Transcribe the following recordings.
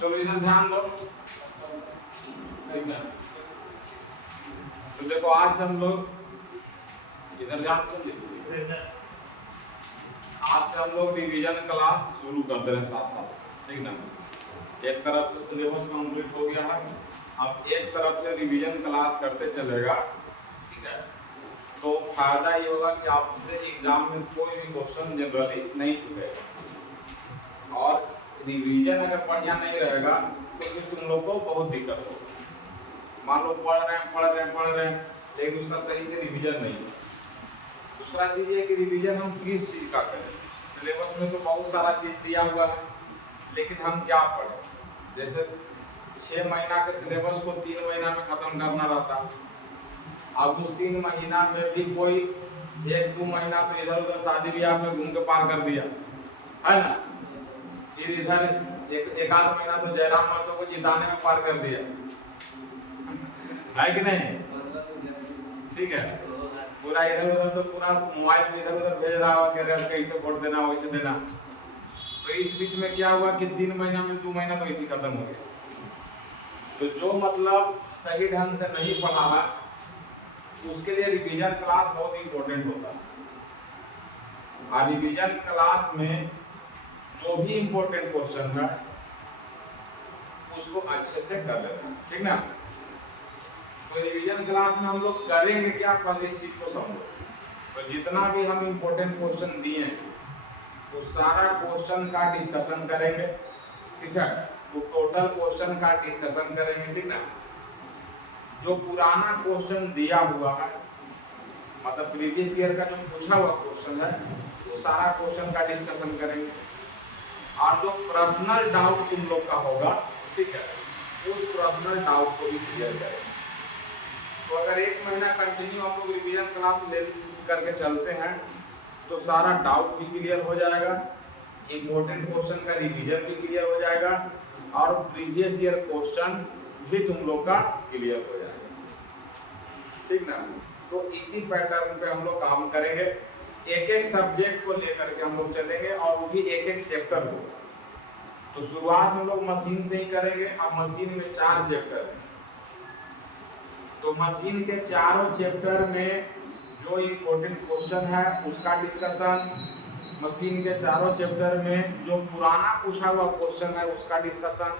चलो इधर ध्यान दो। तो देखो आज हम लोग इधर ध्यान से देखिए, आज से हम लोग रिवीजन क्लास शुरू कर दे रहे हैं साथ साथ, ठीक ना। एक तरफ से सिलेबस कंप्लीट हो गया है, अब एक तरफ से रिवीजन क्लास करते चलेगा, ठीक है। तो फायदा ये होगा कि आपसे एग्जाम में कोई भी क्वेश्चन जनरली नहीं छूटेगा, और रिवीजन अगर बढ़िया नहीं रहेगा तो फिर तुम लोग को बहुत दिक्कत होगी। मान लो पढ़ रहे हैं लेकिन उसका सही से रिवीजन नहीं है। दूसरा चीज़ ये कि रिवीजन हम किस चीज़ का करें। सिलेबस में तो बहुत सारा चीज़ दिया हुआ है, लेकिन हम क्या पढ़ें। जैसे 6 महीना के सिलेबस को 3 महीना में ख़त्म करना रहता, अब उस 3 महीना में भी कोई 1-2 महीना तो इधर उधर शादी ब्याह में घूम के पार कर दिया है ना, फिर इधर एक आध महीना तो जयराम महतो को जिताने में पार कर दिया है कि नहीं, ठीक है। पूरा इधर उधर तो पूरा मोबाइल में इधर उधर भेज रहा हुआ, कह रहे हैं कैसे वोट देना वैसे देना। तो इस बीच में क्या हुआ कि 3 महीना में 2 महीना तो इसी खत्म हो गया। तो जो मतलब सही ढंग से नहीं पढ़ा है उसके लिए रिवीजन क्लास बहुत इंपॉर्टेंट होता है। और रिवीजन क्लास में जो भी इंपॉर्टेंट क्वेश्चन है उसको अच्छे से कर लेना, ठीक ना। तो रिवीजन क्लास में हम लोग करेंगे क्या, पहले इस चीज को समझो। तो जितना भी हम इंपॉर्टेंट क्वेश्चन दिए वो सारा क्वेश्चन का डिस्कशन करेंगे, ठीक है। तो टोटल क्वेश्चन का डिस्कशन करेंगे, ठीक ना। जो पुराना क्वेश्चन दिया हुआ है, मतलब प्रीवियस ईयर का जो पूछा हुआ क्वेश्चन है, वो सारा क्वेश्चन का डिस्कशन करेंगे। और जो पर्सनल डाउट तुम लोग का होगा, ठीक है, उस पर्सनल डाउट को भी क्लियर करेंगे। तो अगर 1 महीना कंटिन्यू हम लोग रिवीजन क्लास ले करके चलते हैं तो सारा डाउट भी क्लियर हो जाएगा, इम्पोर्टेंट क्वेश्चन का रिवीजन भी क्लियर हो जाएगा, और प्रीवियस ईयर क्वेश्चन भी तुम लोग का क्लियर हो जाएगा, ठीक ना। तो इसी पैटर्न पे हम लोग काम करेंगे, एक एक सब्जेक्ट को लेकर के हम लोग चलेंगे, और वो भी एक एक चैप्टर को। तो शुरुआत हम लोग मशीन से ही करेंगे। अब मशीन में 4 चैप्टर है, तो मशीन के चारों चैप्टर में जो इम्पोर्टेंट क्वेश्चन है उसका डिस्कशन, मशीन के चारों चैप्टर में जो पुराना पूछा हुआ क्वेश्चन है उसका डिस्कशन,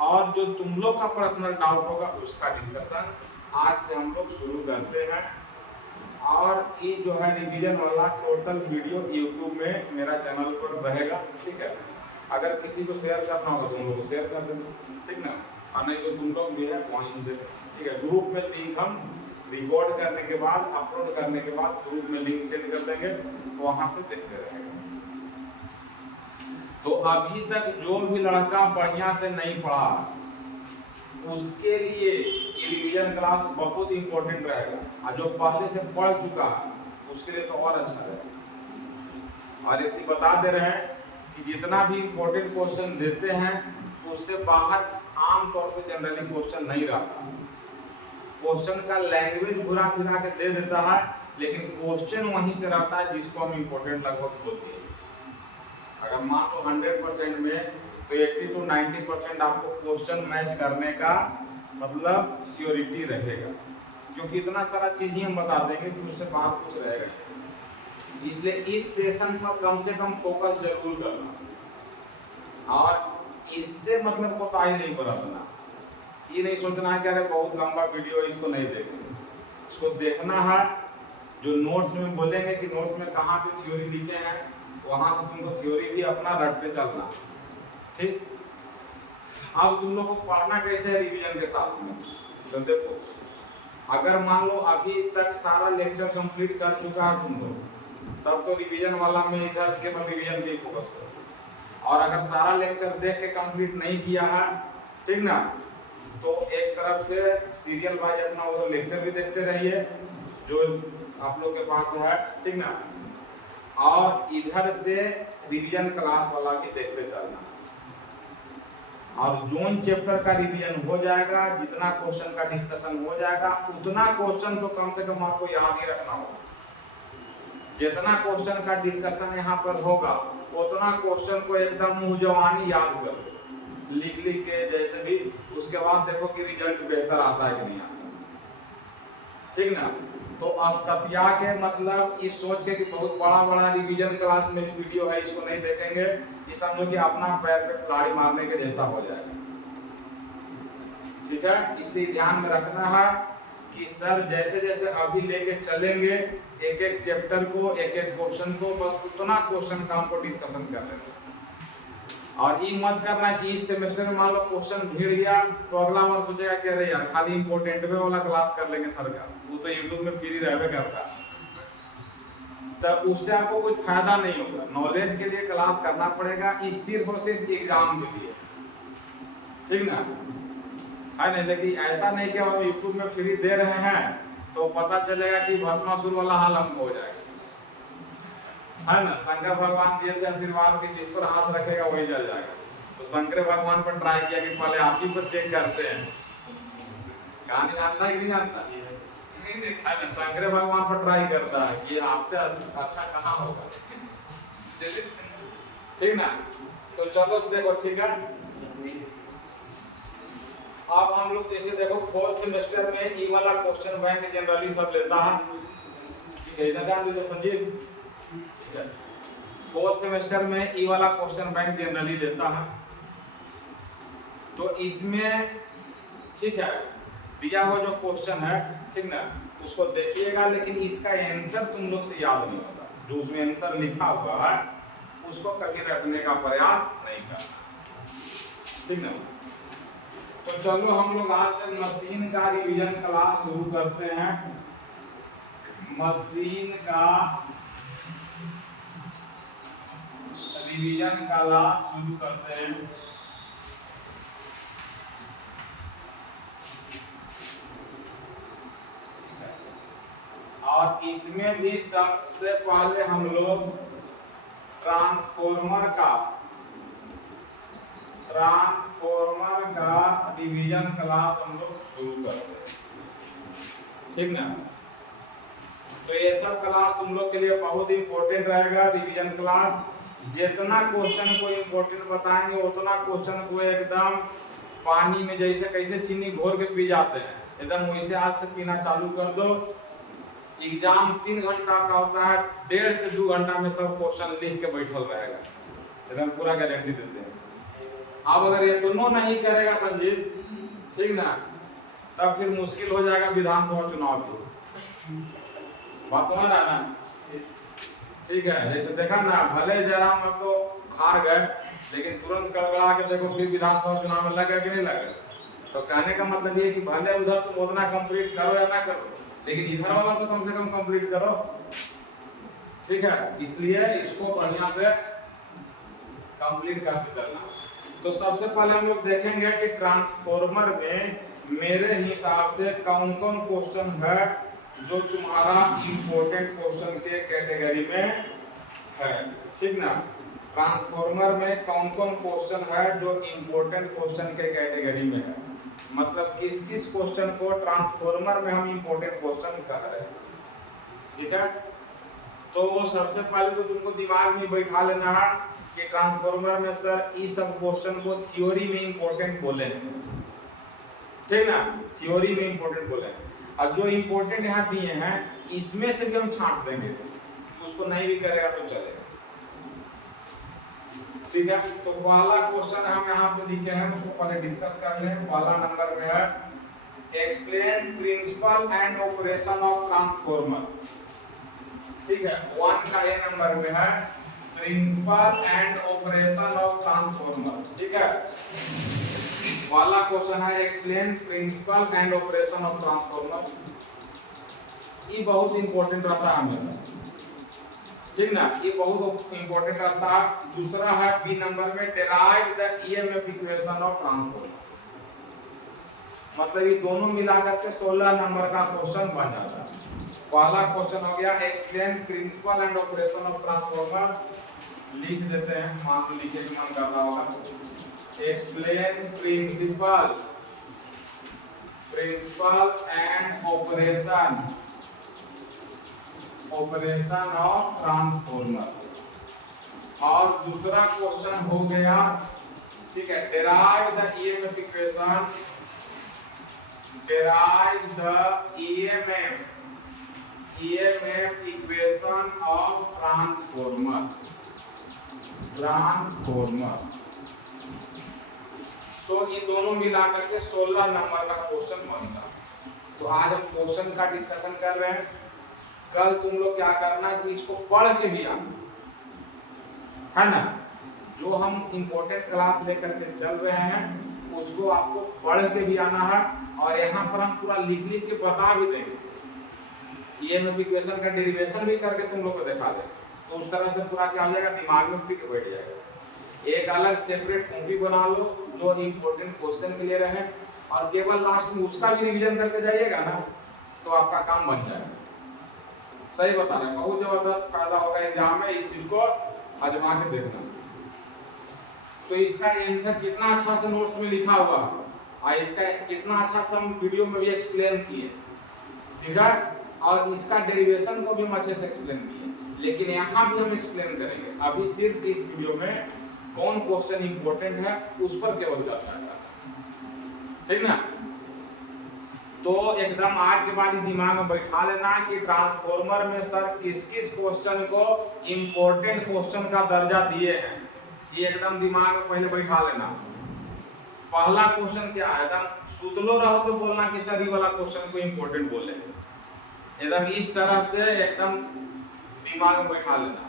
और जो तुम लोग का पर्सनल डाउट होगा उसका डिस्कशन आज से हम लोग शुरू करते हैं। और ये जो है रिवीजन वाला टोटल वीडियो यूट्यूब में मेरा चैनल पर रहेगा, ठीक है। अगर किसी को शेयर करना होगा तो तुम लोग को शेयर कर देना, ठीक ना। और नहीं तो तुम लोग भी है वहीं से, ठीक है। ग्रुप में लिंक हम रिकॉर्ड करने के बाद, अपलोड करने के बाद ग्रुप में लिंक सेंड कर देंगे, तो वहां से देखते रहेंगे। तो अभी तक जो भी लड़का बढ़िया से नहीं पढ़ा उसके लिए रिवीजन क्लास बहुत इंपॉर्टेंट रहेगा, और जो पहले से पढ़ चुका है उसके लिए तो और अच्छा रहेगा। और एक चीज बता दे रहे हैं कि जितना भी इंपॉर्टेंट क्वेश्चन देते हैं उससे बाहर आमतौर पे जनरली क्वेश्चन नहीं रहता। क्वेश्चन का लैंग्वेज घुरा फिरा के दे देता है, लेकिन क्वेश्चन वहीं से रहता है जिसको हम इंपॉर्टेंट लगभग बोलते हैं। अगर मान लो 100% में तो 80 to 90% आपको क्वेश्चन मैच करने का मतलब श्योरिटी रहेगा, क्योंकि इतना सारा चीज ही हम बता देंगे कि उससे बाहर कुछ रहेगा। इसलिए इस सेशन पर कम से कम फोकस जरूर करना, और इससे मतलब कोताही नहीं बरतना। ये नहीं सोचना है कि अरे बहुत लंबा वीडियो इसको नहीं देखेंगे, इसको देखना है। जो नोट्स में बोलेंगे कि नोट्स में कहाँ पे थ्योरी लिखे हैं, वहां से तुमको थ्योरी भी अपना रटते चलना, ठीक। अब तुम लोग को पढ़ना कैसे है रिवीजन के साथ में, तो देखो, अगर मान लो अभी तक सारा लेक्चर कंप्लीट कर चुका है तुम लोग, तब तो रिवीजन वाला में इधर केवल रिवीजन पे फोकस करो। और अगर सारा लेक्चर देख के कंप्लीट नहीं किया है, ठीक ना, तो एक तरफ से सीरियल वाइज अपना वो लेक्चर भी देखते रहिए जो आप लोग के पास है, ठीक ना, और इधर से रिवीजन क्लास वाला भी देखते चलना। और जोन चैप्टर का रिवीजन हो जाएगा, जितना क्वेश्चन का डिस्कशन हो जाएगा उतना क्वेश्चन तो कम से कम आपको याद ही रखना होगा। जितना क्वेश्चन का डिस्कशन यहाँ पर होगा उतना क्वेश्चन को एकदम मुंह जवानी याद कर लो। लिख के जैसे भी, उसके बाद देखो कि रिजल्ट बेहतर आता है कि नहीं आता, ठीक ना। तो अस्कतिया के मतलब इस सोच के कि बहुत बड़ा बड़ा रिवीजन क्लास में वीडियो है, इसको नहीं देखेंगे, ये समझो कि अपना पैर पे कुल्हाड़ी मारने के जैसा हो जाएगा, ठीक है। इसलिए ध्यान में रखना है कि सर जैसे जैसे अभी लेके चलेंगे एक एक चैप्टर को, एक एक क्वेश्चन को, बस उतना क्वेश्चन का हमको डिस्कशन कर लेंगे। और ये मत करना कि इस सेमेस्टर में मान लो क्वेश्चन भीड़ गया तो अगला बार सोचेगा कि अरे यार खाली इंपॉर्टेंट में वाला क्लास कर लेंगे सर का, वो तो यूट्यूब में फ्री रहने करता, तब उससे आपको कुछ फायदा नहीं होगा। नॉलेज के लिए क्लास करना पड़ेगा, इस सिर्फ और सिर्फ एग्जाम के लिए, ठीक ना, है नहीं। लेकिन ऐसा नहीं कि हम यूट्यूब में फ्री दे रहे हैं तो पता चलेगा कि भस्मासुर वाला हाल हमको हो जाएगा, है ना। शंकर भगवान दिए थे आशीर्वाद कि जिस पर हाथ रखेगा वही जल जाएगा, तो शंकर भगवान पर ट्राई किया कि पहले आप ही पर चेक करते हैं। कहानी जानता है कि नहीं जानता? नहीं देखा है, शंकर भगवान पर ट्राई करता है कि आपसे अच्छा कहाँ होगा, ठीक ना। तो चलो देखो, ठीक है। अब हम लोग जैसे देखो फोर्थ सेमेस्टर में ई वाला क्वेश्चन बैंक जनरली सब लेता है, ठीक है, इधर ध्यान दीजिए संजीत, ठीक है। फोर्थ सेमेस्टर में ई वाला क्वेश्चन बैंक जनरली लेता है, तो इसमें ठीक है दिया हुआ जो क्वेश्चन है, ठीक ना, उसको देखिएगा, लेकिन इसका आंसर तुम लोग से याद नहीं होगा, जो उसमें आंसर लिखा हुआ है उसको कभी रटने का प्रयास नहीं करना, ठीक ना। तो चलो हम लोग आज से मशीन का रिवीजन क्लास शुरू करते हैं। मशीन का रिवीजन क्लास शुरू करते हैं। और इसमें भी सबसे पहले हम लोग ट्रांसफॉर्मर का डिवीजन क्लास हम लोग शुरू करते हैं, ठीक ना। तो ये सब क्लास तुम लोग के लिए बहुत इंपॉर्टेंट रहेगा। डिवीजन क्लास जितना क्वेश्चन को इंपॉर्टेंट बताएंगे उतना क्वेश्चन को एकदम पानी में जैसे कैसे चीनी घोल के पी जाते हैं, एकदम वैसे आज से पीना चालू कर दो। एग्जाम 3 घंटा का होता है, 1.5 से 2 घंटा में सब क्वेश्चन लिख के बैठल रहेगा, एकदम पूरा गारंटी देते हैं। अब अगर ये दोनों नहीं करेगा संजीत, ठीक ना, तब फिर मुश्किल हो जाएगा विधानसभा चुनाव की, बात समझ रहा ना, ठीक है। जैसे देखा ना, भले जयराम तो हार गए लेकिन तुरंत गड़बड़ा के देखो फिर विधानसभा चुनाव में लगा कि नहीं लगा। तो कहने का मतलब ये कि भले उधर तुम उतना कंप्लीट करो या ना करो, लेकिन इधर वाला तो कम से कम कंप्लीट करो, ठीक है। इसलिए इसको बढ़िया से कंप्लीट करते चलना। तो सबसे पहले हम लोग देखेंगे कि ट्रांसफॉर्मर में मेरे हिसाब से कौन कौन क्वेश्चन है जो तुम्हारा इंपॉर्टेंट क्वेश्चन के कैटेगरी में है, ठीक ना। ट्रांसफॉर्मर में कौन कौन क्वेश्चन है जो इंपॉर्टेंट क्वेश्चन के कैटेगरी में है, मतलब किस किस क्वेश्चन को ट्रांसफॉर्मर में हम इंपॉर्टेंट क्वेश्चन कह रहे हैं, ठीक है। तो सबसे पहले तो तुमको दिमाग में बैठा लेना है कि ट्रांसफॉर्मर में सर इस सब क्वेश्चन को थ्योरी में इंपॉर्टेंट बोले, ठीक ना, थ्योरी में इंपॉर्टेंट बोले। अब जो इंपॉर्टेंट यहाँ दिए हैं इसमें से भी हम छांट देंगे, उसको नहीं भी करेगा तो चलेगा, ठीक है। तो पहला क्वेश्चन हम यहाँ पे लिखे हैं, उसको पहले डिस्कस कर लें। पहला नंबर में है explain principle and operation of transformer, ठीक है। 1 का ए नंबर में है principle and operation of transformer, ठीक है। वाला क्वेश्चन है explain principle and operation of transformer, ये बहुत इंपॉर्टेंट रहता है हमेशा, ठीक ना, ये बहुत इंपॉर्टेंट रहता है। दूसरा है बी नंबर में derive the EMF equation of transformer, मतलब ये दोनों मिलाकर के 16 नंबर का क्वेश्चन बन जाता है। पहला क्वेश्चन हो गया explain principle and operation of transformer, लिख देते हैं, मान लो लिखे के मन कर रहा होगा। Explain principle and operation of transformer. और दूसरा क्वेश्चन हो गया ठीक है, derive the EMF equation, derive the EMF equation of transformer। तो ये दोनों मिलाकर के 16 नंबर का क्वेश्चन बनता। तो आज हम क्वेश्चन का डिस्कशन कर रहे हैं। कल तुम लोग क्या करना कि इसको पढ़ के भी आना, है ना। जो हम इम्पोर्टेंट क्लास लेकर के चल रहे हैं उसको आपको पढ़ के भी आना है, और यहाँ पर हम पूरा लिख के बता भी देंगे। EMF इक्वेशन का डेरिवेशन भी करके तुम लोग को दिखा दें, तो उस तरह से पूरा क्या हो जाएगा, दिमाग में फिट बैठ जाएगा। एक अलग सेपरेट कॉपी बना लो जो इम्पोर्टेंट क्वेश्चन के लिए रहे, और केवल लास्ट में उसका भी रिवीजन करके जाइएगा ना, तो आपका काम बन जाएगा। सही बता रहे हैं, बहुत जबरदस्त फायदा होगा एग्जाम में। इस चीज को आजमा के देखना। तो इसका आंसर कितना अच्छा से नोट्स में लिखा हुआ है, और इसका कितना अच्छा से हम वीडियो में भी एक्सप्लेन किए, ठीक है। और इसका डेरिवेशन को भी हम अच्छे से एक्सप्लेन किए, लेकिन यहाँ भी हम एक्सप्लेन करेंगे। अभी सिर्फ इस वीडियो में कौन क्वेश्चन इंपॉर्टेंट है उस पर केवल चर्चा करेंगे, ठीक ना। तो एकदम आज के बाद ही दिमाग में बैठा लेना कि ट्रांसफॉर्मर में सर किस किस क्वेश्चन को इंपॉर्टेंट क्वेश्चन का दर्जा दिए हैं, ये एकदम दिमाग में पहले बैठा लेना। पहला क्वेश्चन क्या है, एकदम सुतलो रहो तो बोलना कि सर ये वाला क्वेश्चन को इंपॉर्टेंट बोले, एकदम इस तरह से एकदम दिमाग में बैठा लेना,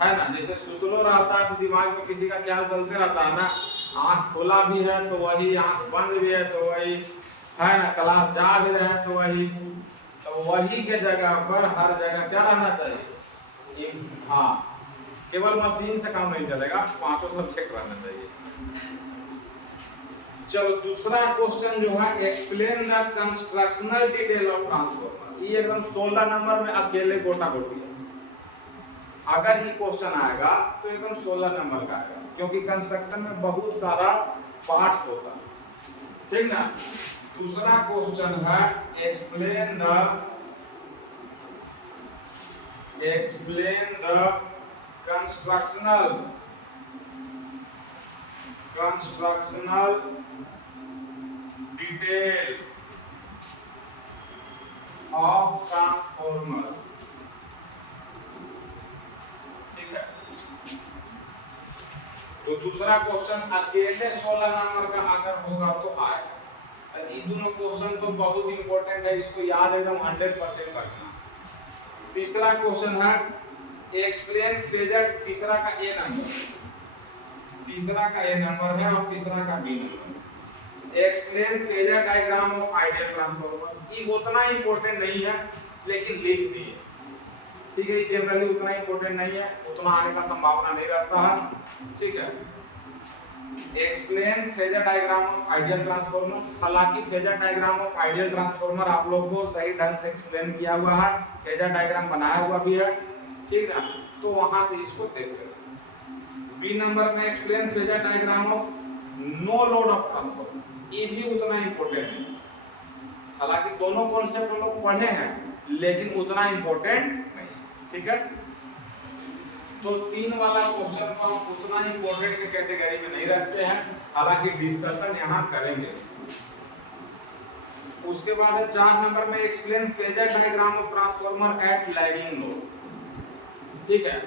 है ना। जैसे सुतलो रहता है तो दिमाग में किसी का ख्याल चलते रहता है ना, आंख खोला भी है तो वही, आंख बंद भी है तो वही, है ना। क्लास जा भी रहे हैं तो वही, तो वही के जगह पर हर जगह क्या रहना चाहिए। हाँ, केवल मशीन से काम नहीं चलेगा, पांचों सब्जेक्ट रहना चाहिए। चलो दूसरा क्वेश्चन जो है, explain the constructional detail of transformer. ये एकदम 16 नंबर में अकेले गोटा गोटी है। अगर ये क्वेश्चन आएगा तो एकदम 16 नंबर का आएगा, क्योंकि कंस्ट्रक्शन में बहुत सारा पार्ट्स होता है, ठीक ना। दूसरा क्वेश्चन है, explain the constructional detail of transformer, ठीक है। तो दूसरा क्वेश्चन अकेले 16 नंबर का अगर होगा तो आए। ये दोनों क्वेश्चन तो बहुत इंपॉर्टेंट है, इसको याद एकदम 100% रखना। तीसरा क्वेश्चन है, एक्सप्लेन फेजर। तीसरा का ए नंबर है और तीसरा का B number. Explain phasor diagram of ideal transformer. ये उतना इंपॉर्टेंट नहीं है, लेकिन लिख दिए, ठीक है। जनरली उतना इंपॉर्टेंट नहीं है, उतना आने का संभावना नहीं रहता है, ठीक है। Explain phasor diagram of ideal transformer. हालांकि phasor diagram of ideal transformer आप लोगों को सही ढंग से एक्सप्लेन किया हुआ है, फेजर डायग्राम बनाया हुआ भी है, ठीक ना। तो वहां से इसको देख लेना। बी नंबर में explain phasor diagram of no load of transformer. ये भी उतना इंपॉर्टेंट है, हालांकि दोनों कॉन्सेप्ट हम लोग पढ़े हैं, लेकिन उतना इंपॉर्टेंट नहीं, ठीक है। तो 3 वाला क्वेश्चन को उतना इंपॉर्टेंट के कैटेगरी में नहीं रखते हैं, हालांकि डिस्कशन यहाँ करेंगे। उसके बाद है 4 नंबर में, explain phasor diagram of transformer at lagging load, ठीक है।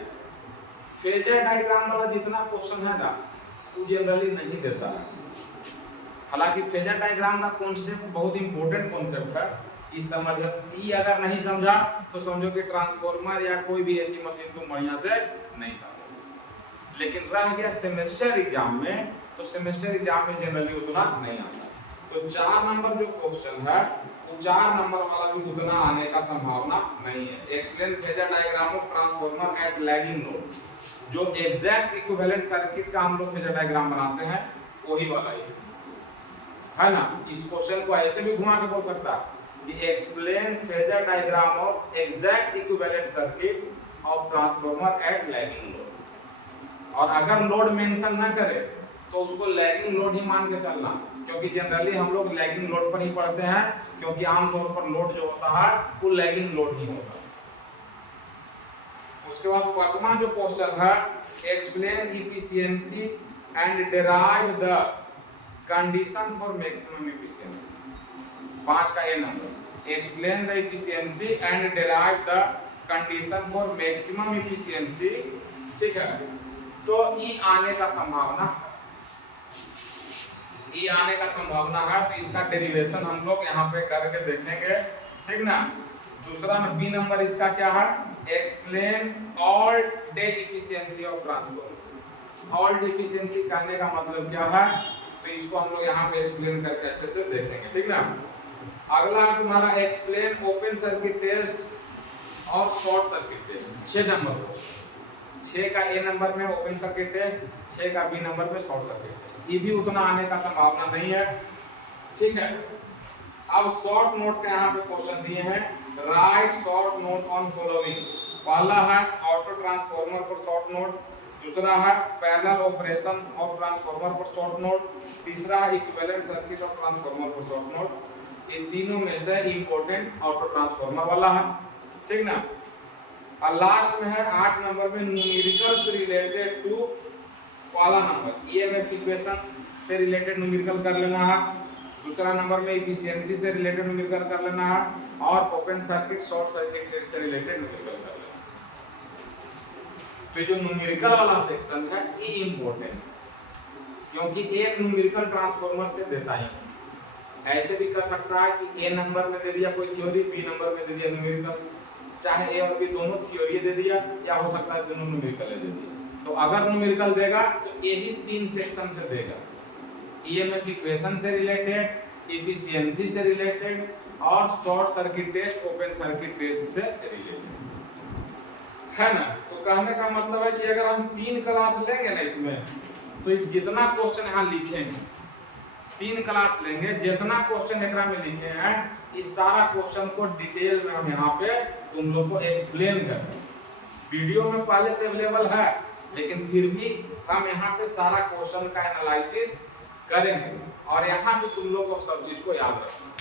फेजर डायग्राम वाला जितना क्वेश्चन है ना, वो जनरली नहीं देता है। हालांकि फेजर डायग्राम का कॉन्सेप्ट बहुत इंपॉर्टेंट कॉन्सेप्ट है। ये अगर नहीं समझा तो समझो कि ट्रांसफॉर्मर या कोई भी ऐसी मशीन तुम बढ़िया से नहीं समझो। लेकिन रह गया सेमेस्टर एग्जाम में, तो सेमेस्टर एग्जाम में जनरली उतना नहीं आता। तो 4 नंबर जो क्वेश्चन है, वो 4 नंबर वाला भी उतना आने का संभावना नहीं है। Explain phasor diagram of transformer at lagging load, जो एग्जैक्ट इक्विवेलेंट सर्किट का हम लोग फेजर डायग्राम बनाते हैं, वही वाला है ना। इस क्वेश्चन को ऐसे भी घुमा के बोल सकता है कि explain phasor diagram of exact equivalent circuit of transformer at lagging load. और अगर लोड मेंशन ना करे तो उसको लैगिंग लोड ही मान के चलना, क्योंकि जनरली हम लोग लैगिंग लोड पर ही पढ़ते हैं, क्योंकि आमतौर पर लोड जो होता है वो लैगिंग लोड ही होता है। उसके बाद 5वां जो क्वेश्चन है, explain efficiency and derive the condition for maximum efficiency. 5 का A number, explain the efficiency and derive the condition for maximum efficiency. ठीक है, तो ई आने का संभावना, ई आने का संभावना है, तो इसका डेरिवेशन हम लोग यहाँ पे करके देखेंगे। ठीक ना। दूसरा में बी नंबर इसका क्या है, explain all day efficiency of transport. All day efficiency कहने का मतलब क्या है, तो इसको हम लोग यहाँ पे एक्सप्लेन करके अच्छे से देखेंगे। ठीक ना। अगला है तुम्हारा एक्सप्लेन ओपन सर्किट टेस्ट और शॉर्ट सर्किट टेस्ट। 6 नंबर को, 6 का ए नंबर में ओपन सर्किट टेस्ट, 6 का बी नंबर में शॉर्ट सर्किट टेस्ट। ये भी उतना आने का संभावना नहीं है। ठीक है। अब शॉर्ट नोट का यहाँ पे क्वेश्चन दिए हैं, right short note on following. पहला है ऑटो ट्रांसफार्मर पर शॉर्ट नोट, दूसरा है पैरेलल ऑपरेशन ऑफ ट्रांसफार्मर पर शॉर्ट नोट, तीसरा है इक्विवेलेंट सर्किट ऑफ ट्रांसफार्मर पर शॉर्ट नोट। इन तीनों में से इंपॉर्टेंट ऑटो ट्रांसफार्मर वाला है। ठीक ना। और लास्ट में है 8 नंबर में न्यूमेरिकल से रिलेटेड टू वाला नंबर, ईएमएफ इक्वेशन से रिलेटेड न्यूमेरिकल कर लेना है। दूसरा नंबर में एफिशिएंसी से रिलेटेड न्यूमेरिकल कर लेना है, और ओपन सर्किट शॉर्ट सर्किट से रिलेटेड न्यूमेरिकल कर लेना है। तो जो न्यूमेरिकल वाला सेक्शन है ये इंपॉर्टेंट, क्योंकि एक न्यूमेरिकल ट्रांसफार्मर से देता ही। ऐसे भी कर सकता है कि ए नंबर में दे दिया कोई थ्योरी, बी नंबर में दे दिया न्यूमेरिकल, चाहे ए और बी दोनों थ्योरी दे दिया, या हो सकता है दोनों न्यूमेरिकल दे दिया। तो अगर न्यूमेरिकल देगा तो यही 3 सेक्शन से देगा, ईएमएफ इक्वेशन से रिलेटेड, एफिशिएंसी से रिलेटेड, और short circuit test open circuit test से रिलेटेड, है ना। तो कहने का मतलब है कि अगर हम 3 क्लास लेंगे ना इसमें, तो जितना क्वेश्चन यहाँ लिखे हैं 3 क्लास लेंगे, जितना क्वेश्चन एकरा में लिखे हैं इस सारा क्वेश्चन को डिटेल में हम यहाँ पे तुम लोग को एक्सप्लेन करेंगे। वीडियो में पहले से अवेलेबल है, लेकिन फिर भी हम यहाँ पे सारा क्वेश्चन का एनालिसिस करेंगे, और यहाँ से तुम लोग को सब चीज को याद रखना।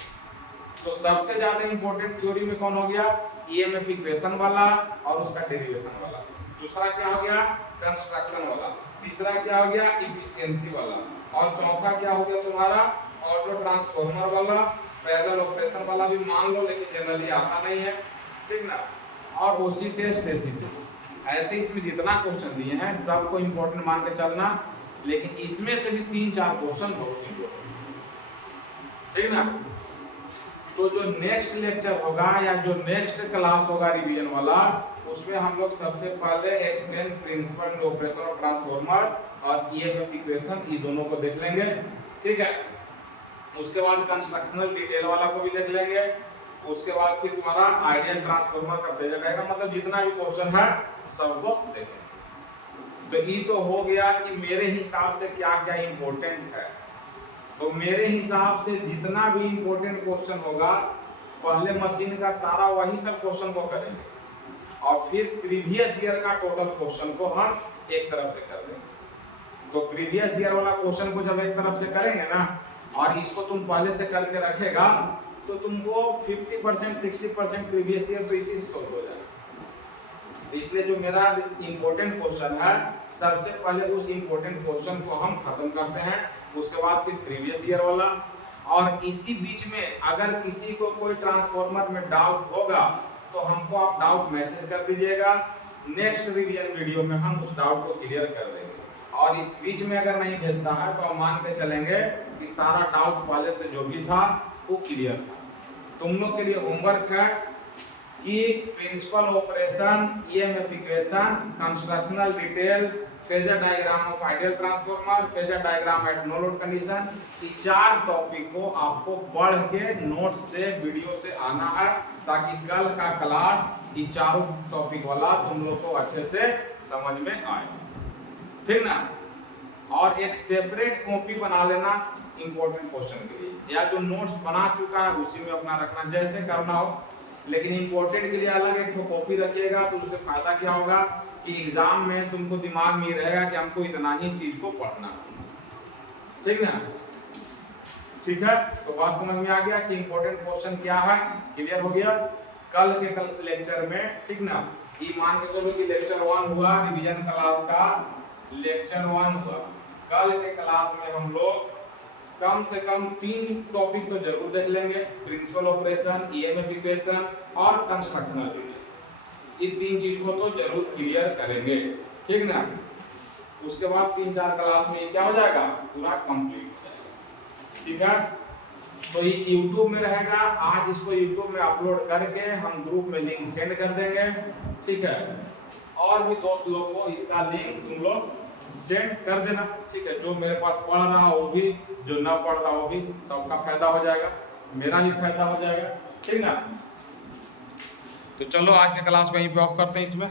तो सबसे ज्यादा इंपॉर्टेंट थ्योरी में कौन हो गया, ईएमएफ इक्वेशन वाला और उसका डेरिवेशन वाला। दूसरा क्या हो गया, कंस्ट्रक्शन वाला। तीसरा क्या हो गया, एफिशिएंसी वाला। और चौथा क्या हो गया तुम्हारा, ऑटो ट्रांसफार्मर वाला। पैरेलल ऑपरेशन वाला भी मान लो, लेकिन जनरली आता नहीं है। ठीक ना। और ओसी टेस्ट, एसी टेस्ट, ऐसे इसमें जितना क्वेश्चन दिए हैं सबको इंपॉर्टेंट मान के चलना, लेकिन इसमें से भी 3-4 क्वेश्चन बहुत इंपॉर्टेंट। ठीक ना। तो जो नेक्स्ट लेक्चर होगा या जो नेक्स्ट क्लास होगा रिवीजन वाला, उसमें हम लोग सबसे पहले explain principle and operation of transformer और ईएमएफ इक्वेशन, ये दोनों को देख लेंगे। ठीक है। उसके बाद कंस्ट्रक्शनल डिटेल वाला को भी देख लेंगे। उसके बाद फिर तुम्हारा आइडियल ट्रांसफार्मर का फेजर डायग्राम, मतलब जितना भी क्वेश्चन है सबको देखें। तो ये तो हो गया कि मेरे हिसाब से क्या क्या इंपॉर्टेंट है। तो मेरे हिसाब से जितना भी इंपॉर्टेंट क्वेश्चन होगा, पहले मशीन का सारा वही सब क्वेश्चन को करेंगे, और फिर प्रीवियस ईयर का टोटल क्वेश्चन को हम एक तरफ से कर देंगे। तो प्रीवियस ईयर वाला क्वेश्चन को जब एक तरफ से करेंगे ना, और इसको तुम पहले से करके रखेगा, तो तुमको 50% 60% प्रीवियस ईयर तो इसी से सोल्व हो जाएगा। तो इसलिए जो मेरा इंपॉर्टेंट क्वेश्चन है, सबसे पहले उस इंपॉर्टेंट क्वेश्चन को हम खत्म करते हैं, उसके बाद फिर प्रीवियस ईयर वाला। और इसी बीच में अगर किसी को कोई ट्रांसफार्मर में डाउट होगा, तो हमको आप डाउट मैसेज कर दीजिएगा। नेक्स्ट रिवीजन वीडियो में हम उस डाउट को क्लियर कर देंगे। और इस बीच में अगर नहीं भेजता है, तो हम मान के चलेंगे कि सारा डाउट पहले से जो भी था वो क्लियर था। तुम लोग के लिए होमवर्क है कि principle operation, EMF equation, constructional detail, phasor diagram of ideal transformer, phasor diagram at no load condition, ये 4 टॉपिक को आपको पढ़ के नोट से वीडियो से आना है, ताकि कल का क्लास ये 4 टॉपिक वाला तुम लोग को अच्छे से समझ में आए। ठीक ना। और एक सेपरेट कॉपी बना लेना इंपॉर्टेंट क्वेश्चन के लिए, या जो नोट्स बना चुका है उसी में अपना रखना, जैसे करना हो। लेकिन इंपॉर्टेंट के लिए अलग एक तो कॉपी रखिएगा, तो उससे फायदा क्या होगा कि एग्जाम में तुमको दिमाग में रहेगा कि हमको इतना ही चीज को पढ़ना। ठीक ना। ठीक है। तो बात समझ में आ गया कि इंपॉर्टेंट क्वेश्चन क्या है, क्लियर हो गया। कल के लेक्चर में, ठीक ना, ये मान के चलो कि लेक्चर 1 हुआ, रिवीजन क्लास का लेक्चर 1 हुआ। कल के क्लास में हम लोग कम से कम 3 टॉपिक तो जरूर देख लेंगे, प्रिंसिपल ऑपरेशन, ईएमएफ इक्वेशन और कंस्ट्रक्शनल यूनिट। ये 3 चीज को तो जरूर क्लियर करेंगे, ठीक ना। उसके बाद 3-4 क्लास में क्या हो जाएगा, पूरा कंप्लीट हो जाएगा, ठीक है। तो ये YouTube में रहेगा, आज इसको YouTube में अपलोड करके हम ग्रुप में लिंक सेंड कर देंगे, ठीक है। और भी दोस्त लोग को इसका लिंक तुम लोग सेंड कर देना, ठीक है। जो मेरे पास पढ़ रहा हो वो भी, जो ना पढ़ रहा हो भी, सबका फायदा हो जाएगा, मेरा भी फायदा हो जाएगा, ठीक ना। तो चलो आज के क्लास को यहीं पे ऑफ करते हैं इसमें।